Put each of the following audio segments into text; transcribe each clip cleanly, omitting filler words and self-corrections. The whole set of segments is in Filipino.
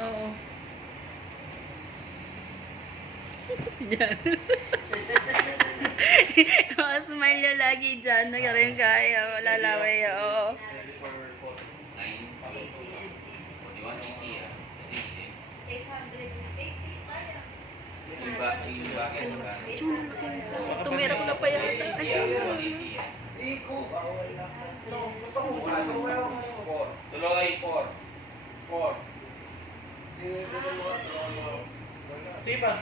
Oo. Diyan. Smile niya lagi dyan. Nagkaroon kaya. Malalaway. Oo. Tumirap na pa yata. Tuloy. Sipa.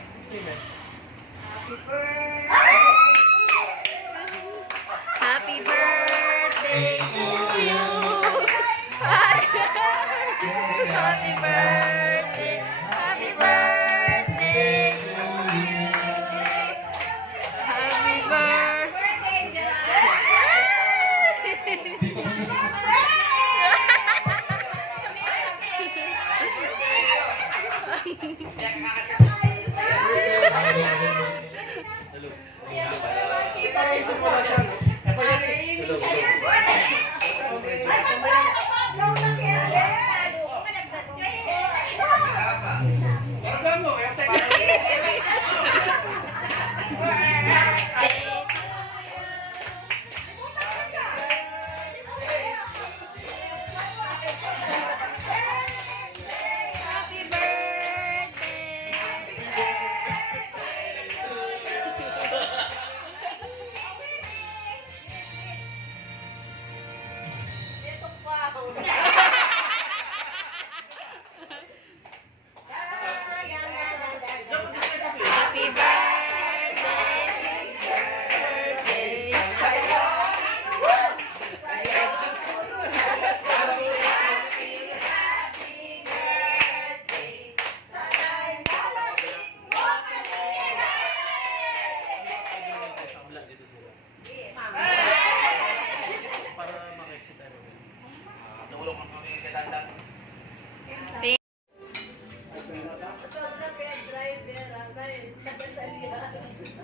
Happy birthday to you. Happy birthday. Happy birthday to you. Happy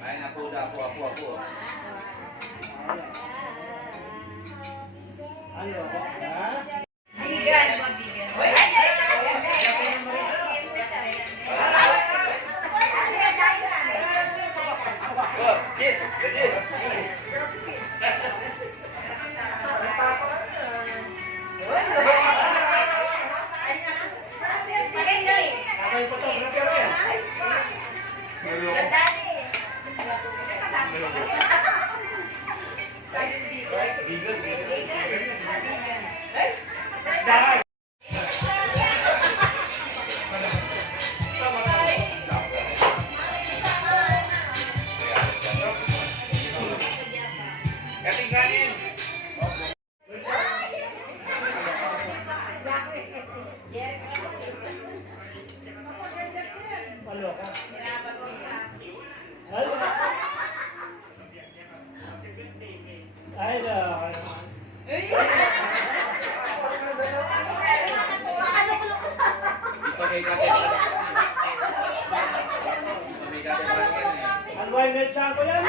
Ay, ako. Anway Melcha ko yan.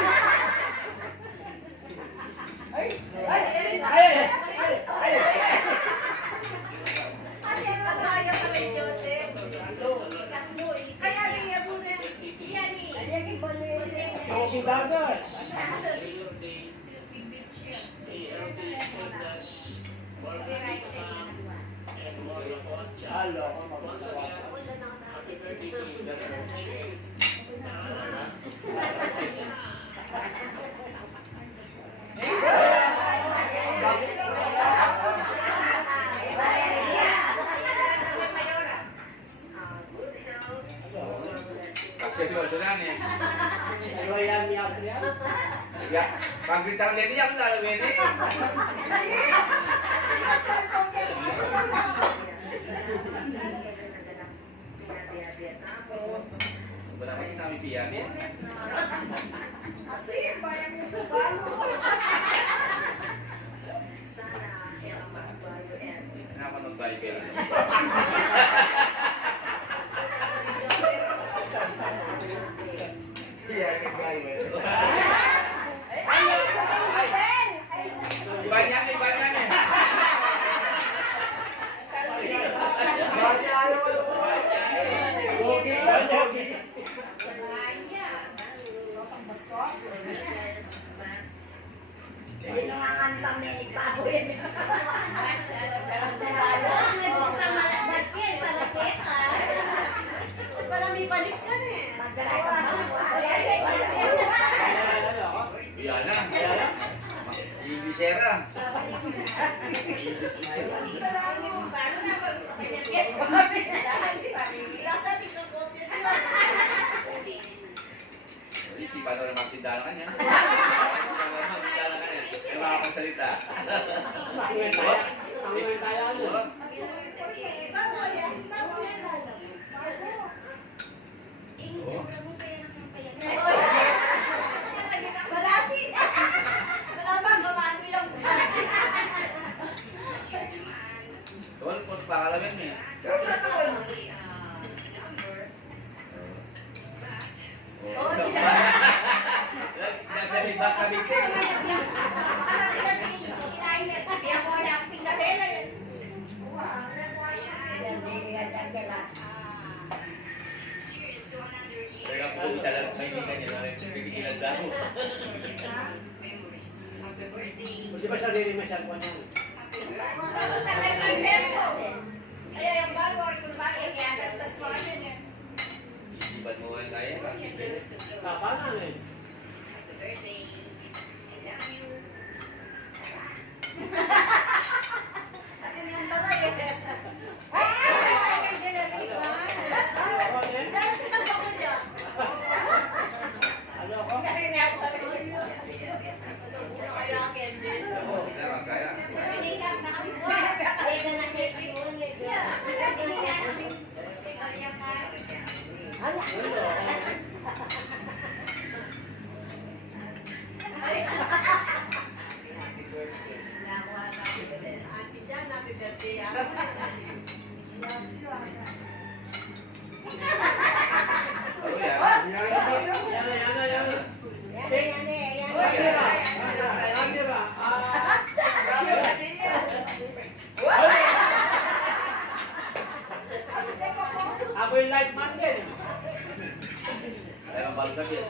Pag si Charlie niya, ang lalawin eh. Sebenarnya kita mimpian ya. Asik, bayang itu baru. Kenapa non-balik ya? Iya, kayak Sino nga ang pamilya pawin? Pero sa bala, may buka malaglag yan, malaglag ka. Para may balik ka na eh. Magdala ka Yan na. Ibisera. Isipan na naman tindahan ka niya. Ay makapagsalita. Tuwan po sa pakalamin niya. Nagdalibat kami kayo. Kaya po isa lang may hindi niya na pipigilan daw. Kasi ba sarili masyad po niyan? Isipan mo nga tayo. Kapanan eh. Ano ko? Kaya kaya. Ano yan? Ako yung light man din. Kaya ang balsas yan.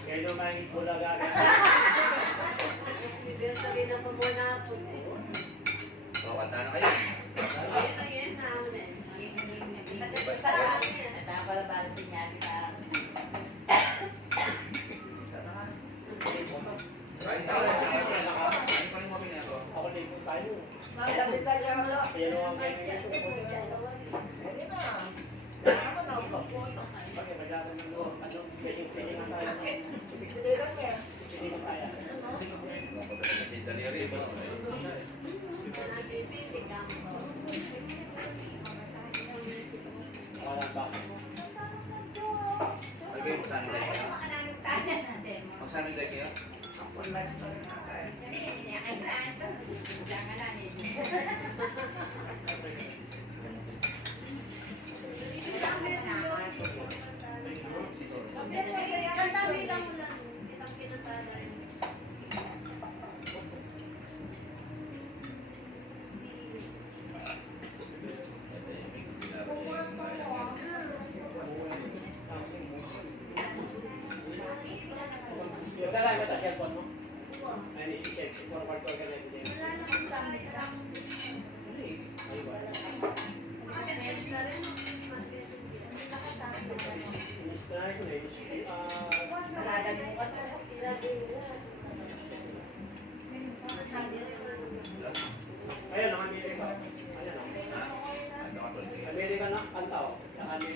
Kaya naman yung bulaga. O, kanta na kayo. Kain tayo. Ano pa rin mo pinako? Ako din po tayo. Kaya naman kayo nito. Bakit magkakaroon ng loob? Ano? Pwede nga tayo. Pwede nga tayo. Dali rin. Wala ba? Ay, kayo magsanay kayo? Magsanay kayo? Yung kalay ba ito? Cellphone mo? Ay, i-check. Forward ko ka na ito. Ay, ba? Try ko na yun. Ayan, Amerika. Ayan, Amerika na, kantaw. Saka ni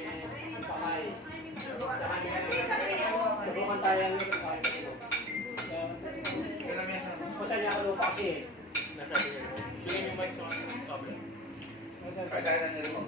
Pakay. Saka ni Subukan tayo ng Pakay. Punta niya ako lupa kasi. Nasabi niya. Bigyan yung mic sa tablet. Kaya kaya na nila mo.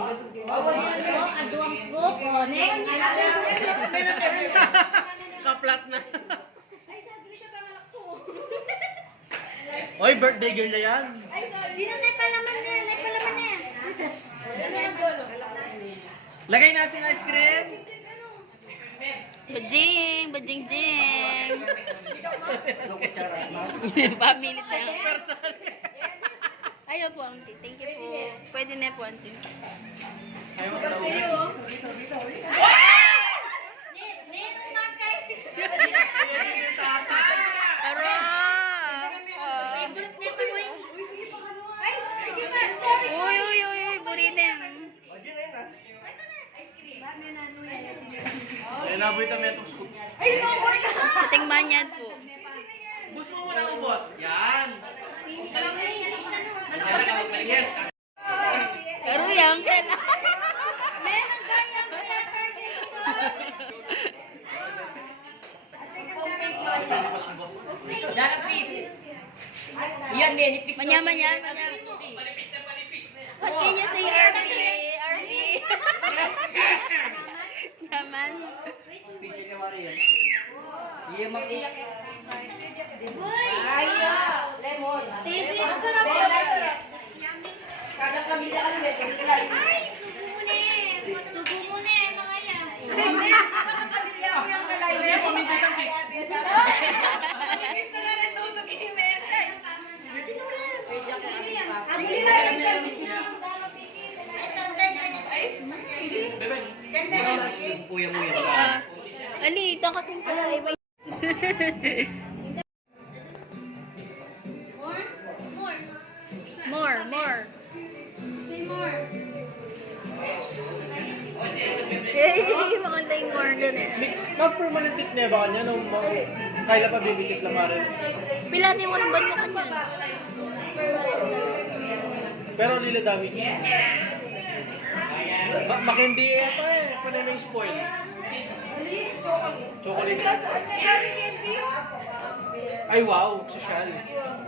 Aduang scoop. O, next. Kaplat na. Ay, sadali ka pangalak ko. Oy, birthday girl na yan. Ay, sorry. Di na tayo palaman na. Tayo palaman na. Ano yung dulo? Lagay natin ice cream. Bajing, bajing, jing. Pamilit na yung person. Ayaw po, auntie. Thank you po. Pwede na po, auntie. Ayaw mo daw. Nenong makay. Aro! Ay, sige pa. Sorry. Uy, uy, uy, uy, buritin. Ay, naboy kami itong scoop. Ay, no, wala. Tingman yan po. Bus mo muna ako, boss. Yan. Yes. Karo yan, Ken. Nenong kaya mo Yan, menipis. Manyaman yan, manyaman. What can you say, RV? RV? Naman. Lemon. Tisi, masarap po. Kada pamilya kami, may slice. Ay, sugo mo na eh, mga yan. Ali, ito kasi pala iba. More, more. Say more. Eh, maganda yung more dun eh. Mag-permanent tip niya ba kanya nung kailan pa bibitit lang rin? Pila ni mo ng banyo kanyan. Pero lila dami. Makindi ito eh. Kunin mo yung spoil. Chocolate. Ay wow, social.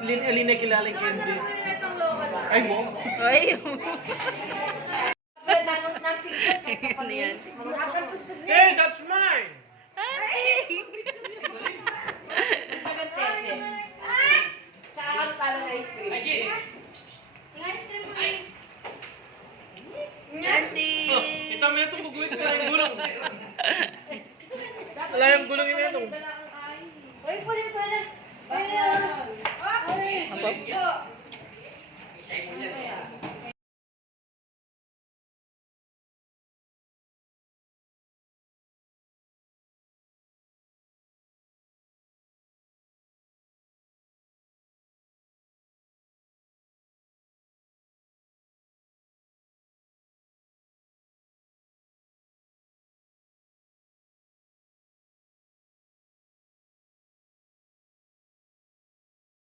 Alin na kilalang candy. Ay wow. Ay, Tapos na ano yan? Hey, that's mine! Tsaka ang talo na ice cream.